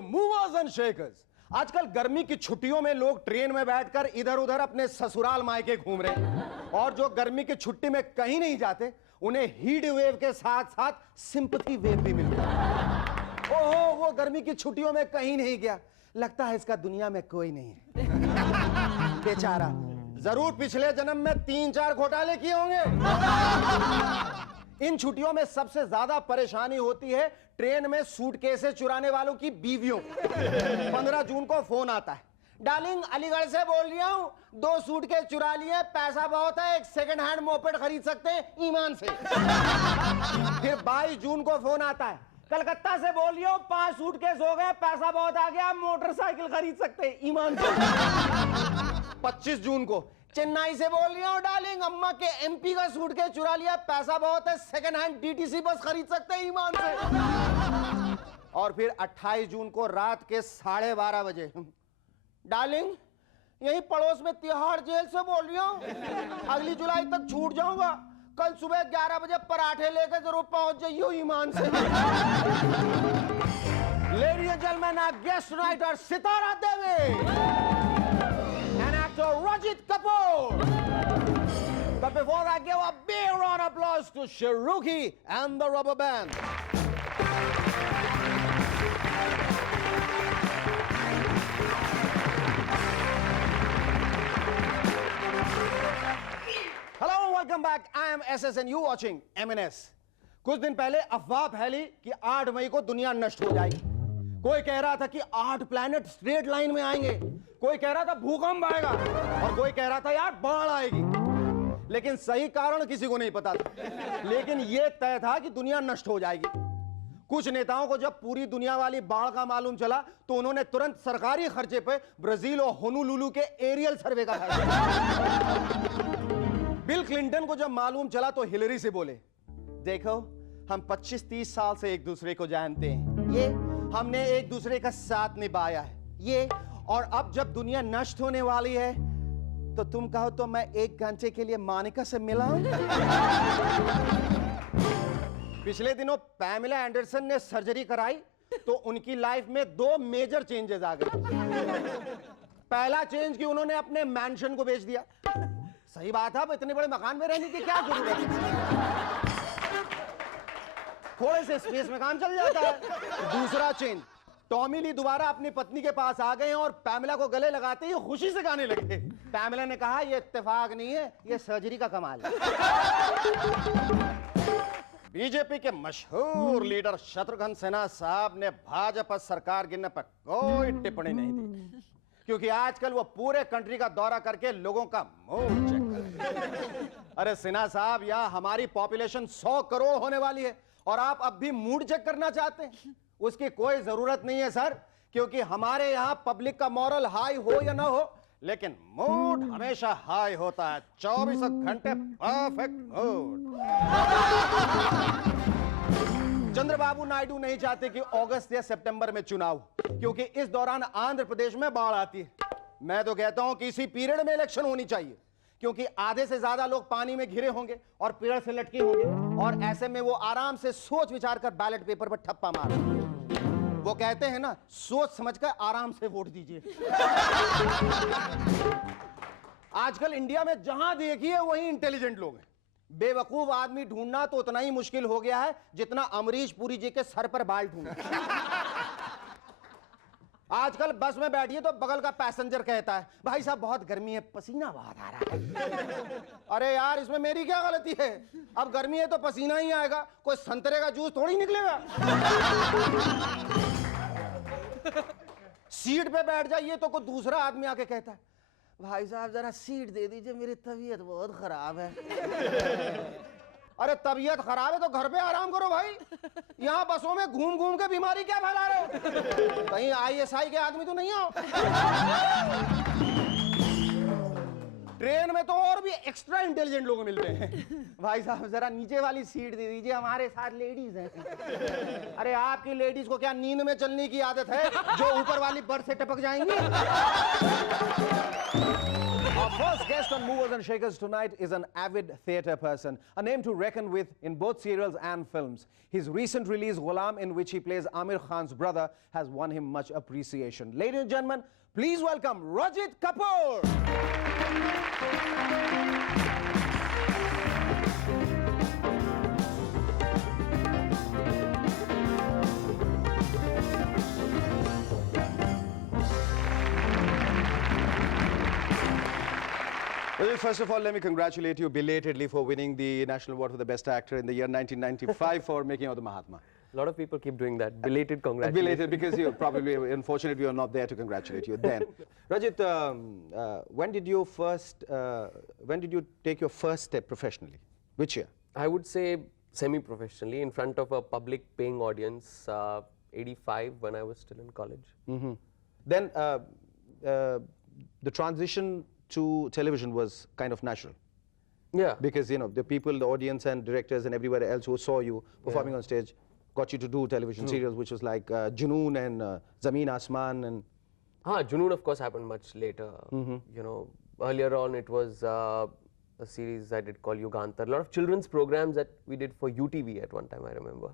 Movers and shakers. आजकल गर्मी की छुट्टियों में लोग ट्रेन में बैठकर इधर उधर अपने ससुराल मायके घूम रहे हैं, और जो गर्मी की छुट्टी में कहीं नहीं जाते उन्हें हीट वेव के साथ साथ सिंपैथी वेव भी मिलता है। ओहो, वो गर्मी की छुट्टियों में कहीं नहीं गया, लगता है इसका दुनिया में कोई नहीं है। बेचारा जरूर पिछले जन्म में 3-4 घोटाले किए होंगे। इन छुट्टियों में सबसे ज्यादा परेशानी होती है ट्रेन में सूटकेसें चुराने वालों की बीवियों। 15 जून को फोन आता है, डार्लिंग अलीगढ़ से बोल रही हूं, 2 सूटकेस चुरा लिए, पैसा बहुत है, एक सेकंड हैंड मोपेड खरीद सकते हैं ईमान से। फिर 22 जून को फोन आता है, कलकत्ता से बोल रही हूं, 5 सूटकेस हो गए, पैसा बहुत आ गया, मोटरसाइकिल खरीद सकते हैं ईमान से। 25 जून को चेन्नई से बोल रही हूं, डार्लिंग अम्मा के एमपी का सूटकेस चुरा लिया, पैसा बहुत है, सेकंड हैंड डीटीसी बस खरीद सकते हैं ईमान से। और फिर 28 जून को रात के 12:30 बजे, डार्लिंग यही पड़ोस में तिहाड़ जेल से बोल रही हूं, अगली जुलाई तक छूट जाऊंगा, कल सुबह 11 बजे पराठे लेकर जरूर पहुंच जाइयो ईमान से। Ladies and gentleman, our guest tonight are Sitara Devi and actor Rajit Kapoor. But before I give a big round of applause to Shahrukhi and the Rubber Band. Hello and welcome back. I am SS and you watching MNS. कुछ दिन पहले अफवाह फैली कि 8 मई को दुनिया नष्ट हो जाएगी। कोई कह रहा था कि 8 प्लैनेट स्ट्रेट लाइन में आएंगे, कोई कह रहा था भूकंप आएगा, और कोई कह रहा था यार बाढ़ आएगी। लेकिन सही कारण किसी को नहीं पता था, लेकिन यह तय था कि दुनिया नष्ट हो जाएगी। कुछ नेताओं को जब पूरी दुनिया वाली बाढ़ का मालूम चला तो उन्होंने तुरंत सरकारी खर्चे पे ब्राजील और होनोलुलु के एरियल सर्वे का फैसला। बिल क्लिंटन को जब मालूम चला तो हिलरी से बोले, देखो हम 25-30 साल से एक दूसरे को जानते हैं, ये हमने एक दूसरे का साथ निभाया है, ये, और अब जब दुनिया नष्ट होने वाली है तो तुम कहो तो मैं 1 घंटे के लिए मोनिका से मिला हूं। पिछले दिनों पैमेला एंडरसन ने सर्जरी कराई तो उनकी लाइफ में 2 मेजर चेंजेस आ गए। पहला चेंज कि उन्होंने अपने मैंशन को बेच दिया। सही बात है, अब इतने बड़े मकान में रहने की क्या जरूरत है, थोड़े से स्पेस में काम चल जाता है। दूसरा चेंज, टॉमी ली दोबारा अपनी पत्नी के पास आ गए हैं और पैमेला को गले लगाते ही खुशी से गाने लगे। पैमेला ने कहा ये इत्तेफाक नहीं है, ये सर्जरी का कमाल है। बीजेपी के मशहूर लीडर शत्रुघ्न सिन्हा साहब ने भाजपा सरकार गिरने पर कोई टिप्पणी नहीं दी, क्योंकि आजकल वो पूरे कंट्री का दौरा करके लोगों का मूड चेक कर रहे हैं। अरे सिन्हा साहब, यहाँ हमारी पॉपुलेशन 100 करोड़ होने वाली है और आप अब भी मूड चेक करना चाहते हैं? उसकी कोई जरूरत नहीं है सर, क्योंकि हमारे यहां पब्लिक का मॉरल हाई हो या ना हो, लेकिन मूड हमेशा हाई होता है, 24 घंटे परफेक्ट मूड। चंद्रबाबू नायडू नहीं चाहते कि अगस्त या सितंबर में चुनाव, क्योंकि इस दौरान आंध्र प्रदेश में बाढ़ आती है। मैं तो कहता हूं कि इसी पीरियड में इलेक्शन होनी चाहिए, क्योंकि आधे से ज्यादा लोग पानी में घिरे होंगे और पेड़ से लटके होंगे, और ऐसे में वो आराम से सोच विचार कर बैलेट पेपर पर ठप्पा मार, वो कहते हैं ना, सोच समझकर आराम से वोट दीजिए। आजकल इंडिया में जहां देखिए वहीं इंटेलिजेंट लोग हैं। बेवकूफ आदमी ढूंढना तो उतना ही मुश्किल हो गया है जितना अमरीश पुरी जी के सर पर बाल ढूंढना। आजकल बस में बैठिए तो बगल का पैसेंजर कहता है, भाई साहब बहुत गर्मी है, पसीना बहुत आ रहा है। अरे यार, इसमें मेरी क्या गलती है? अब गर्मी है तो पसीना ही आएगा, कोई संतरे का जूस थोड़ी निकलेगा। सीट पे बैठ जाइए तो कोई दूसरा आदमी आके कहता है, भाई साहब जरा सीट दे दीजिए, मेरी तबीयत बहुत खराब है। अरे तबीयत खराब है तो घर पे आराम करो भाई, यहाँ बसों में घूम घूम के बीमारी क्या फैला रहे हो? कहीं ISI के आदमी तो नहीं हो? ट्रेन में तो और भी एक्स्ट्रा इंटेलिजेंट लोग मिलते हैं। भाई साहब जरा नीचे वाली सीट दे दीजिए, हमारे साथ लेडीज हैं। अरे आपकी लेडीज को क्या नींद में चलने की आदत है जो ऊपर वाली बर्थ से टपक जाएंगी? Our first guest on Movers and Shakers tonight is an avid theatre person, a name to reckon with in both serials and films. His recent release, Ghulam, in which he plays Amir Khan's brother, has won him much appreciation. Ladies and gentlemen, please welcome Rajit Kapoor. Well, first of all, let me congratulate you belatedly for winning the National Award for the Best Actor in the year 1995 for Making of the Mahatma. A lot of people keep doing that. Belated congratulations. Belated, because you probably, unfortunately, we are not there to congratulate you then. Rajit, when did you take your first step professionally? Which year? I would say semi-professionally, in front of a public paying audience, 85 when I was still in college. Mm-hmm. Then the transition to television was kind of natural. Yeah. Because, you know, the people, the audience and directors and everywhere else who saw you performing on stage got you to do television serials, which was like Junoon and Zameen Asman and... Junoon, of course, happened much later. You know, earlier on it was a series I did called Yugantar. A lot of children's programs that we did for UTV at one time, I remember.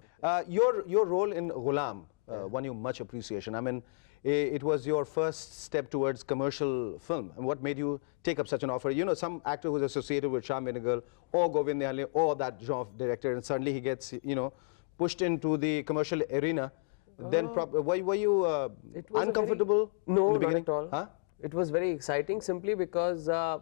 Your role in Ghulam won you much appreciation. I mean, it was your first step towards commercial film. And what made you take up such an offer? You know, some actor who's associated with Shyam Benegal or Govind Nihalani or that genre of director, and suddenly he gets, you know, pushed into the commercial arena. Then were you uncomfortable? No, in the not at all. Huh? It was very exciting simply because I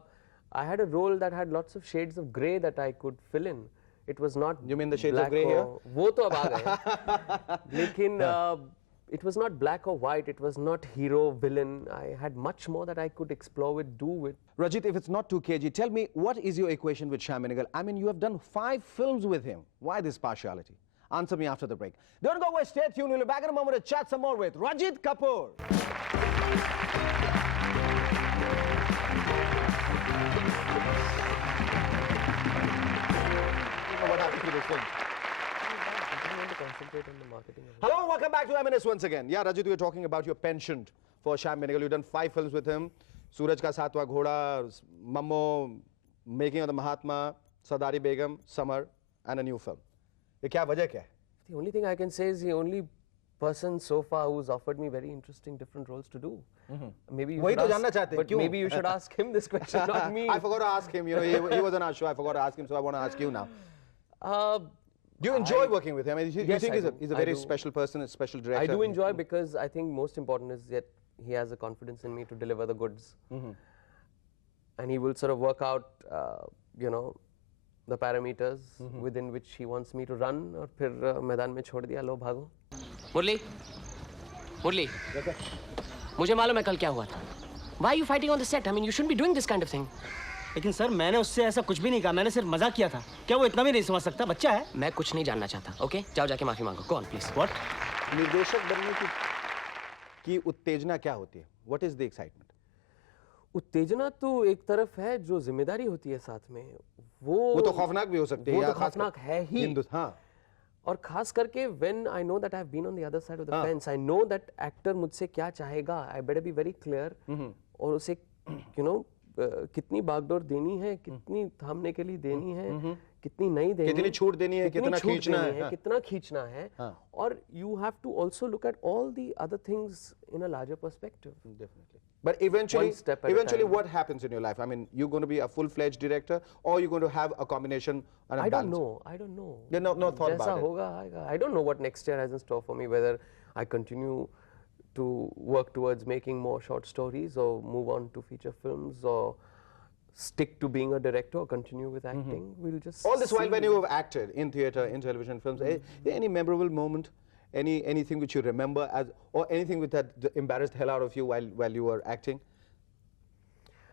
had a role that had lots of shades of grey that I could fill in. It was not... You mean the shades of grey here? वो तो अब आ गए। लेकिन it was not black or white, it was not hero, villain. I had much more that I could explore with, do with. Rajit, if it's not too cagey, tell me, what is your equation with Shyam Benegal? I mean, you have done 5 films with him. Why this partiality? Answer me after the break. Don't go away, stay tuned. We'll be back in a moment to chat some more with Rajit Kapoor. What happened to this film? Concentrate on the marketing of it. Hello, welcome back to M&S once again. Yeah, Rajit, we were talking about your penchant for Shyam Benegal. You've done 5 films with him. Suraj Ka Saatwa Ghoda, Mammo, Making of the Mahatma, Sardari Begum, Summer, and a new film. Kya wajah kya hai? The only thing I can say is the only person so far who's offered me very interesting different roles to do. Maybe you maybe you should ask him this question, not me. I forgot to ask him. You know, he was on our show. I forgot to ask him, so I want to ask you now. Do you enjoy working with him? I mean, you think he's a very special person, a special director? I do enjoy, because I think most important is that he has the confidence in me to deliver the goods. And he will sort of work out, you know, the parameters within which he wants me to run, और फिर मैदान में छोड़ दिया, लो भागो. मुरली, मुझे मालूम है कल क्या हुआ था. Why are you fighting on the set? I mean, you shouldn't be doing this kind of thing. लेकिन सर, मैंने उससे ऐसा कुछ भी नहीं कहा. मैंने सिर्फ मजाक किया था. क्या वो इतना भी नहीं समझ सकता? बच्चा है. मैं कुछ नहीं जानना चाहता. Okay? जाओ जाके माफी मांगो. Go on, please. What? निर्देशक बनने की उत्तेजना क्या होती है? What is the excitement? उत्तेजना तो एक तरफ है, जो जिम्मेदारी होती है साथ में, वो तो खौफनाक भी हो सकती है. वो तो खौफनाक है ही. हाँ. और खास करके when I know that I have been on the other side of the fence, I know that actor मुझसे क्या चाहेगा. I better be very clear. और उसे, you know, कितनी बागडोर देनी है, कितनी थामने के लिए देनी है, कितनी नहीं देनी, कितनी छूट देनी है, कितना खींचना है, कितना खींचना है. और you have to also look at all the other things in a larger perspective. Definitely. But eventually what happens in your life? I mean, you're going to be a full-fledged director, or you're going to have a combination and a balance? I don't know. Yeah, no thought about it. होगा. I don't know what next year has in store for me, whether I continue to work towards making more short stories, or move on to feature films, or stick to being a director, or continue with acting. We'll just all this while when you have acted in theatre, in television, films, any memorable moment? Anything which you remember or anything with that embarrassed hell out of you while you were acting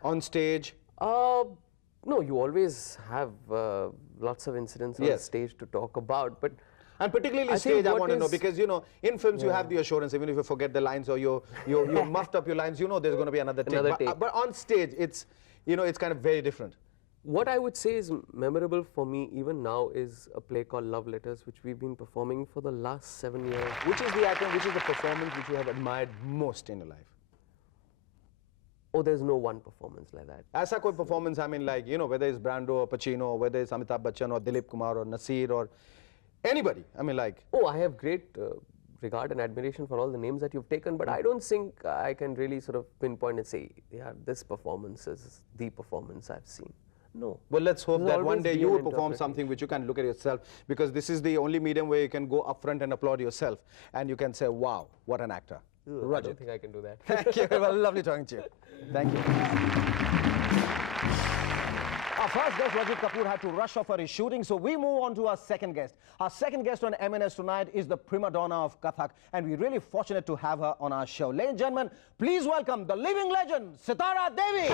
on stage? No, you always have lots of incidents on stage to talk about, but and particularly stage, I want to know, because you know, in films you have the assurance, even if you forget the lines or you muffed up your lines, you know there's going to be another take. But on stage, it's, you know, it's kind of very different. What I would say is memorable for me even now is a play called Love Letters, which we've been performing for the last 7 years. Which is the acting, which is the performance which you have admired most in your life? Oh, there's no one performance like that. ऐसा कोई performance, I mean, like, you know, whether it's Brando or Pacino, or whether it's Amitabh Bachchan or Dilip Kumar or Nasir or anybody, I mean, like. Oh, I have great regard and admiration for all the names that you've taken, but I don't think I can really sort of pinpoint and say, yeah, this performance is the performance I've seen. No. Well, let's hope There's that one always day been you an will perform interpretation. something which you can look at yourself, because this is the only medium where you can go up front and applaud yourself and you can say, wow, what an actor. I Rajat. don't think I can do that. Thank you. Well, lovely talking to you. Thank you. Our first guest, Rajat Kapoor, had to rush off for his shooting, so we move on to our second guest. Our second guest on MNS tonight is the prima donna of Kathak, and we're really fortunate to have her on our show. Ladies and gentlemen, please welcome the living legend, Sitara Devi.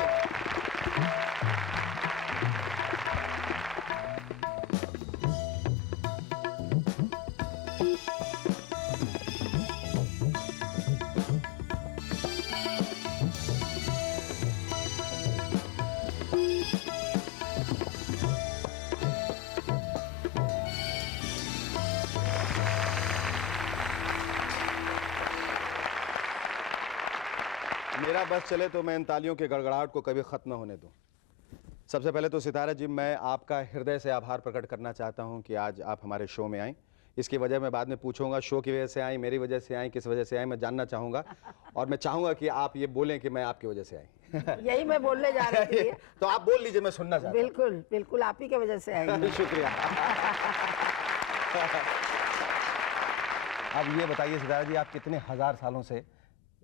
मेरा बस चले तो मैं इन तालियों के गड़गड़ाहट को कभी खत्म न होने दूं। सबसे पहले तो सितारा जी, मैं आपका हृदय से आभार प्रकट करना चाहता हूं कि आज आप हमारे शो में आए। इसकी वजह मैं बाद में पूछूंगा, शो की वजह से आई, मेरी वजह से आई, किस वजह से आई, मैं जानना चाहूंगा। और मैं चाहूंगा कि आप ये बोलें कि मैं आपकी वजह से आई। यही मैं बोलने जा रही थी। तो आप बोल लीजिए, मैं सुनना चाहता बिल्कुल बिल्कुल आप ही की वजह से आई हूं। हूँ। शुक्रिया। अब ये बताइए सितारा जी, आप कितने हजार सालों से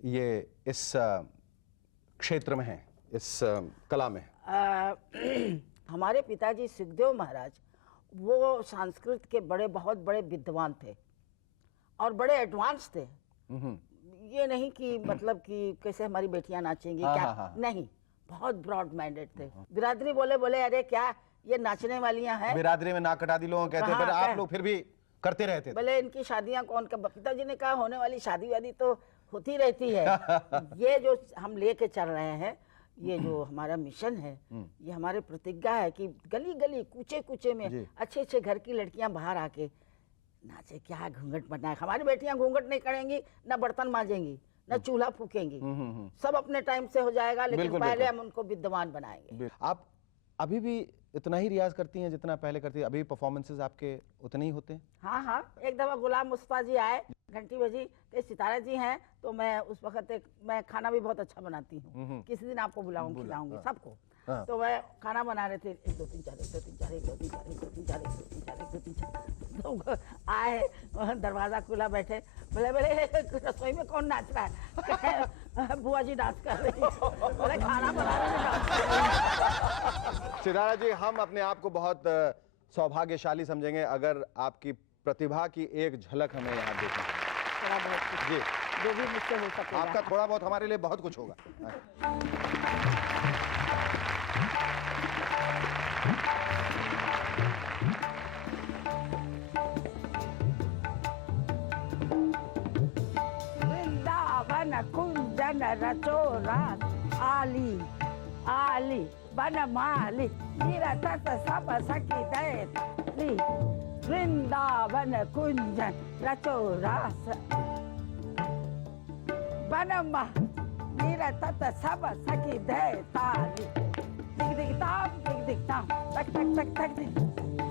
ये इस क्षेत्र में हैं, इस कला में? हमारे पिताजी सुखदेव महाराज वो संस्कृत के बहुत बड़े विद्वान थे और बड़े एडवांस थे। ये नहीं कि मतलब कि कैसे हमारी बेटियां नाचेंगी, क्या नहीं, बहुत ब्रॉड माइंडेड थे। बिरादरी बोले अरे क्या ये नाचने वालियां हैं। बिरादरी में नाक कटा दी लोगों कहते हैं, पर आप लोग फिर भी करते रहते थे। बोले इनकी शादियां कौन कर, पिताजी ने कहा होने वाली शादी वादी तो होती रहती है। ये जो हम लेके चल रहे हैं, ये जो हमारा मिशन है, ये हमारे प्रतिज्ञा है कि गली गली कूचे कूचे में अच्छे अच्छे घर की लड़कियां बाहर आके नाचे, क्या घूंघट बनाए। हमारी बेटियां घूंघट नहीं करेंगी, ना बर्तन मांजेंगी, ना चूल्हा फूकेंगी, सब अपने टाइम से हो जाएगा, लेकिन पहले हम उनको विद्वान बनाएंगे। आप अभी भी इतना ही रियाज करती हैं जितना पहले करती हैं? अभी परफॉर्मेंसेस आपके उतने ही होते हैं? हाँ हाँ, एक दफा गुलाम मुस्तफा जी आए, घंटी बजी कि सितारा जी हैं, तो मैं उस वक्त मैं खाना भी बहुत अच्छा बनाती हूँ, किसी दिन आपको बुलाऊंगी, खिलाऊंगी सबको। तो मैं खाना बना रहे थे, 1 2 3 4 1 2 3 4 1 2 3 4 1 2 3 4 1 2 3 4 1 2 3 4 तो आए, दरवाजा खुला, बैठे, बोले रसोई में कौन नाच रहा है? बुआ जी डांस कर रही है। बोले खाना बना रहे हैं। सितारा जी, हम अपने आप को बहुत सौभाग्यशाली समझेंगे अगर आपकी प्रतिभा की एक झलक हमें यहाँ देखें। थोड़ा बहुत जी, जो भी मुझसे हो सकेगा। आपका थोड़ा बहुत हमारे लिए बहुत कुछ होगा। वृंदावन कुंजन रचोरास आली आली बनमाली निरतत सब सखी दैली। वृंदावन कुंजन रचोरास बनमा निरतत सब सखी दैताली। दिग दिग ताम तक तक तक तक दिग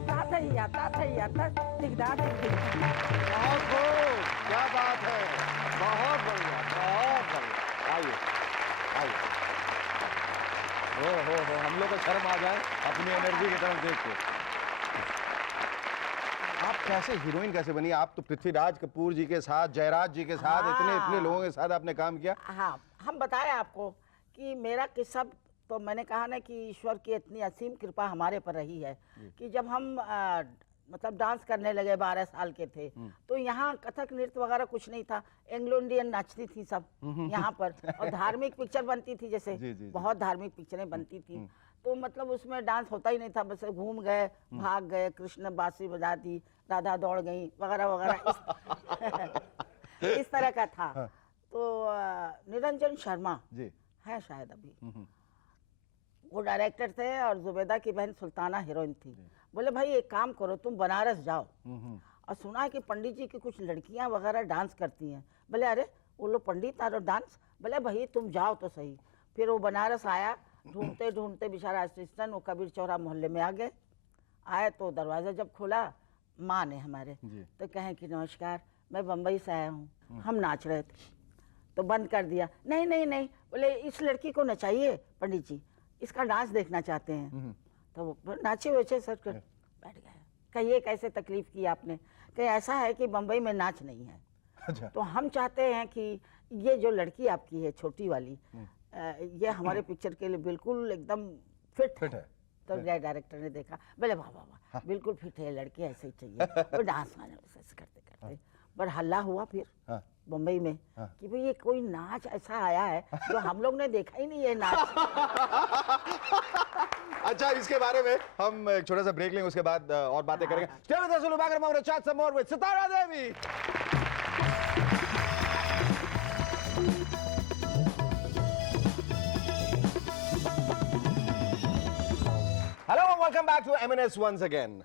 ताथैया तक दिग दा दिग दिग। बहुत खूब, क्या बात है, बहुत बढ़िया, बहुत बढ़िया। आइए आइए। हो हम लोग को शर्म आ जाए अपनी एनर्जी की तरफ देख के। आप कैसे हीरोइन कैसे बनी? आप तो पृथ्वीराज कपूर जी के साथ, जयराज जी के साथ, इतने लोगों के साथ आपने काम किया। हाँ, हम बताएं आपको कि मेरा किस्सा, तो मैंने कहा ना कि ईश्वर की इतनी असीम कृपा हमारे पर रही है कि जब हम मतलब डांस करने लगे, 12 साल के थे, तो यहाँ कथक नृत्य वगैरह कुछ नहीं था। एंग्लो इंडियन नाचती थी सब यहाँ पर, और धार्मिक पिक्चर बनती थी, जैसे बहुत धार्मिक पिक्चरें बनती थी, तो मतलब उसमें डांस होता ही नहीं था। बस घूम गए, भाग गए, कृष्ण बांसुरी बजा दी, राधा दौड़ गई वगैरह वगैरह, इस तरह का था। तो निरंजन शर्मा है शायद अभी, वो डायरेक्टर थे और जुबैदा की बहन सुल्ताना हीरोइन थी। बोले भाई एक काम करो, तुम बनारस जाओ, और सुना है कि पंडित जी की कुछ लड़कियां वगैरह डांस करती हैं। बोले अरे वो लोग पंडित और डांस? बोले भाई तुम जाओ तो सही। फिर वो बनारस आया, ढूंढते ढूंढते बेचारा असिस्टेंट वो कबीर चौरा मोहल्ले में आ गए। आए तो दरवाज़ा जब खोला, माँ ने हमारे, तो कहें कि नमस्कार, मैं बम्बई से आया हूँ, हम नाच रहे थे। तो बंद कर दिया। नहीं नहीं नहीं, बोले इस लड़की को नचाइए पंडित जी, इसका डांस देखना चाहते हैं। तो वो नाचे वैसे सर कर बैठ गए। कहिए कैसे तकलीफ की आपने? कहीं ऐसा है कि बम्बई में नाच नहीं है। अच्छा। तो हम चाहते हैं कि ये जो लड़की आपकी है छोटी वाली, ये हमारे पिक्चर के लिए बिल्कुल एकदम फिट है। तो डायरेक्टर ने देखा, बोले वाह वाह वाह, बिल्कुल फिट है लड़की, ऐसे ही चाहिए। वो डांस ऐसे करते करते पर हल्ला हुआ फिर बम्बई में कि भाई ये कोई नाच ऐसा आया है जो हम लोग ने देखा ही नहीं है नाच। अच्छा, इसके बारे में हम एक छोटा सा ब्रेक लेंगे, उसके बाद और बातें करेंगे। Stay with us, we'll be back in a moment to chat some more with Sitara Devi. Hello, welcome back to M&S once again.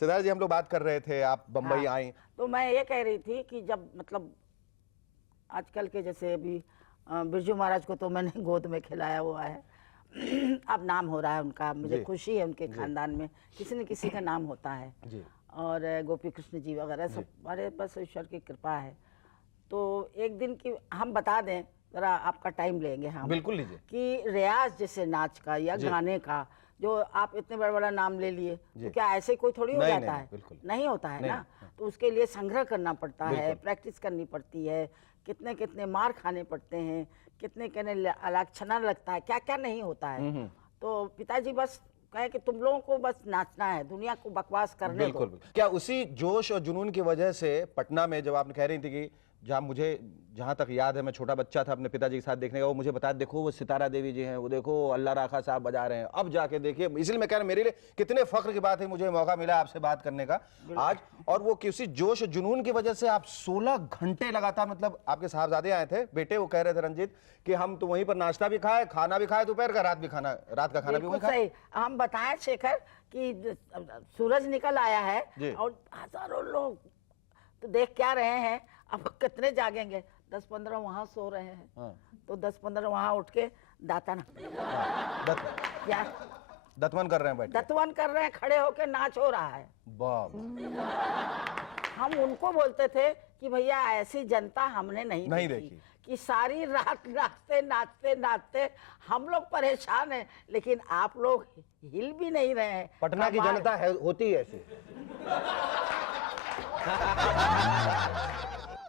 Sitara ji, हम लोग बात कर रहे थे, आप बम्बई आई। तो मैं ये कह रही थी कि जब मतलब आजकल के जैसे अभी बिरजू महाराज को तो मैंने गोद में खिलाया हुआ है, अब नाम हो रहा है उनका, मुझे खुशी है उनके खानदान में किसी न किसी का नाम होता है। और गोपी कृष्ण जी वगैरह सब, अरे बस ईश्वर की कृपा है। तो एक दिन की हम बता दें, जरा आपका टाइम लेंगे हम, बिल्कुल लीजिए। कि रियाज जैसे नाच का या गाने का, जो आप इतने बड़ा बड़ा नाम ले लिए, तो क्या ऐसे कोई थोड़ी हो जाता है? नहीं होता है ना। तो उसके लिए संग्रह करना पड़ता है, प्रैक्टिस करनी पड़ती है, कितने कितने मार खाने पड़ते हैं, कितने कितने लाक्षणा लगता है, क्या क्या नहीं होता है। तो पिताजी बस कहे कि तुम लोगों को बस नाचना है, दुनिया को बकवास करने दो। क्या उसी जोश और जुनून की वजह से पटना में जब आपने कह रही थी कि जहाँ तक याद है, मैं छोटा बच्चा था अपने पिताजी के साथ देखने का, वो मुझे बताया देखो वो सितारा देवी जी हैं, वो देखो अल्लाह राखा साहब बजा रहे हैं, अब जाके देखिए। इसलिए मैं कह रहा हूं, मेरे लिए कितने फख्र की बात है, मुझे मौका मिला आपसे बात करने का आज। और वो किसी जोश और जुनून की वजह से आप 16 घंटे लगातार, मतलब आपके साहबजादे आए थे बेटे, वो कह रहे थे रंजीत कि हम तो वहीं पर नाश्ता भी खाए, खाना भी खाए, दोपहर का, रात का खाना भी वहीं खाए। हम बताएं शेखर कि सूरज निकल आया है और हजारों लोग तो देख क्या रहे हैं, अब कितने जागेंगे? 10-15 वहां सो रहे हैं, तो 10-15 वहां उठ के दातन क्या दतवन कर रहे हैं, दतवन कर रहे हैं, खड़े होके नाच हो रहा है। हम उनको बोलते थे कि भैया ऐसी जनता हमने नहीं देखी कि सारी रात नाचते नाचते नाचते हम लोग परेशान हैं, लेकिन आप लोग हिल भी नहीं रहे हैं। पटना की जनता है, होती है ऐसी।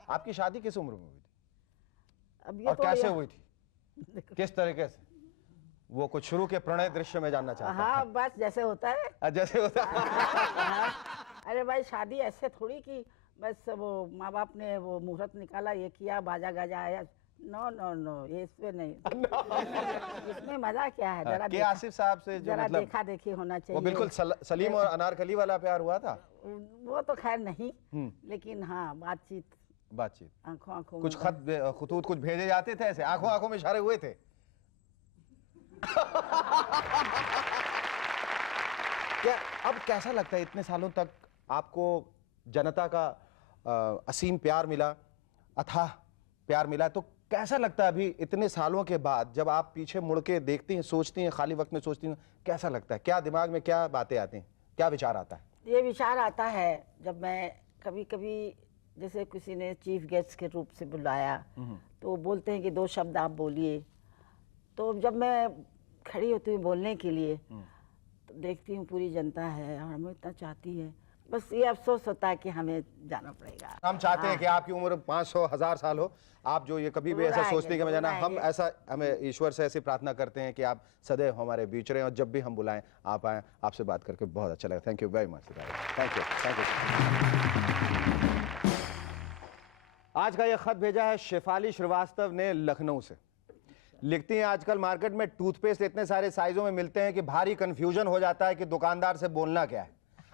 आपकी शादी किस उम्र में हुई थी और कैसे हुई थी, किस तरीके से? वो कुछ शुरू के प्रणय दृश्य में जानना चाहता हूं। हाँ, बस जैसे होता है, जैसे होता है। अरे भाई शादी ऐसे थोड़ी कि बस वो माँ बाप ने वो मुहूर्त निकाला, ये किया, बाजा गाजा आया। नो नो नो, ये इसमें नहीं। इसमें मजा क्या है? जरा के आसिफ साहब से जो मतलब देखा देखी होना चाहिए। वो बिल्कुल सलीम और अनारकली वाला प्यार हुआ था? वो तो खैर नहीं, लेकिन हाँ बातचीत आंखों आंखों कुछ खतूत कुछ भेजे जाते थे, ऐसे आंखों आंखों में इशारे हुए थे। क्या अब कैसा लगता है, इतने सालों तक आपको जनता का असीम प्यार मिला, अथाह प्यार मिला, तो कैसा लगता है अभी इतने सालों के बाद जब आप पीछे मुड़ के देखती हैं, सोचती हैं, खाली वक्त में सोचती हैं, कैसा लगता है? क्या दिमाग में क्या बातें आती हैं, क्या विचार आता है? ये विचार आता है जब मैं कभी कभी जैसे किसी ने चीफ गेस्ट के रूप से बुलाया, तो बोलते हैं कि 2 शब्द आप बोलिए, तो जब मैं खड़ी होती हूँ बोलने के लिए, तो देखती हूँ पूरी जनता है और हमें इतना चाहती है, बस ये अफसोस होता है कि हमें जाना पड़ेगा। हम चाहते हैं कि आपकी उम्र 500,000 साल हो, आप जो ये कभी भी ऐसा सोचते हैं कि मैं जाना, हम ऐसा, हमें ईश्वर से ऐसी प्रार्थना करते हैं कि आप सदैव हमारे बीच रहें और जब भी हम बुलाएं आप आएँ। आपसे बात करके बहुत अच्छा लगा। Thank you very much. Thank you. आज का ये खत भेजा है शेफाली श्रीवास्तव ने लखनऊ से। लिखती हैं, आजकल मार्केट में टूथपेस्ट इतने सारे साइजों में मिलते हैं कि भारी कंफ्यूजन हो जाता है कि दुकानदार से बोलना क्या है।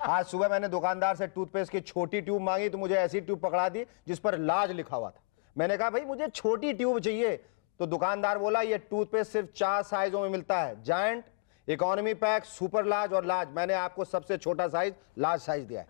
आज सुबह मैंने दुकानदार से टूथपेस्ट की छोटी ट्यूब मांगी तो मुझे ऐसी ट्यूब पकड़ा दी जिस पर लार्ज लिखा हुआ था। मैंने कहा भाई मुझे छोटी ट्यूब चाहिए, तो दुकानदार बोला ये टूथपेस्ट सिर्फ 4 साइजों में मिलता है, giant, economy pack, super large और लार्ज। मैंने आपको सबसे छोटा साइज लार्ज साइज दिया है।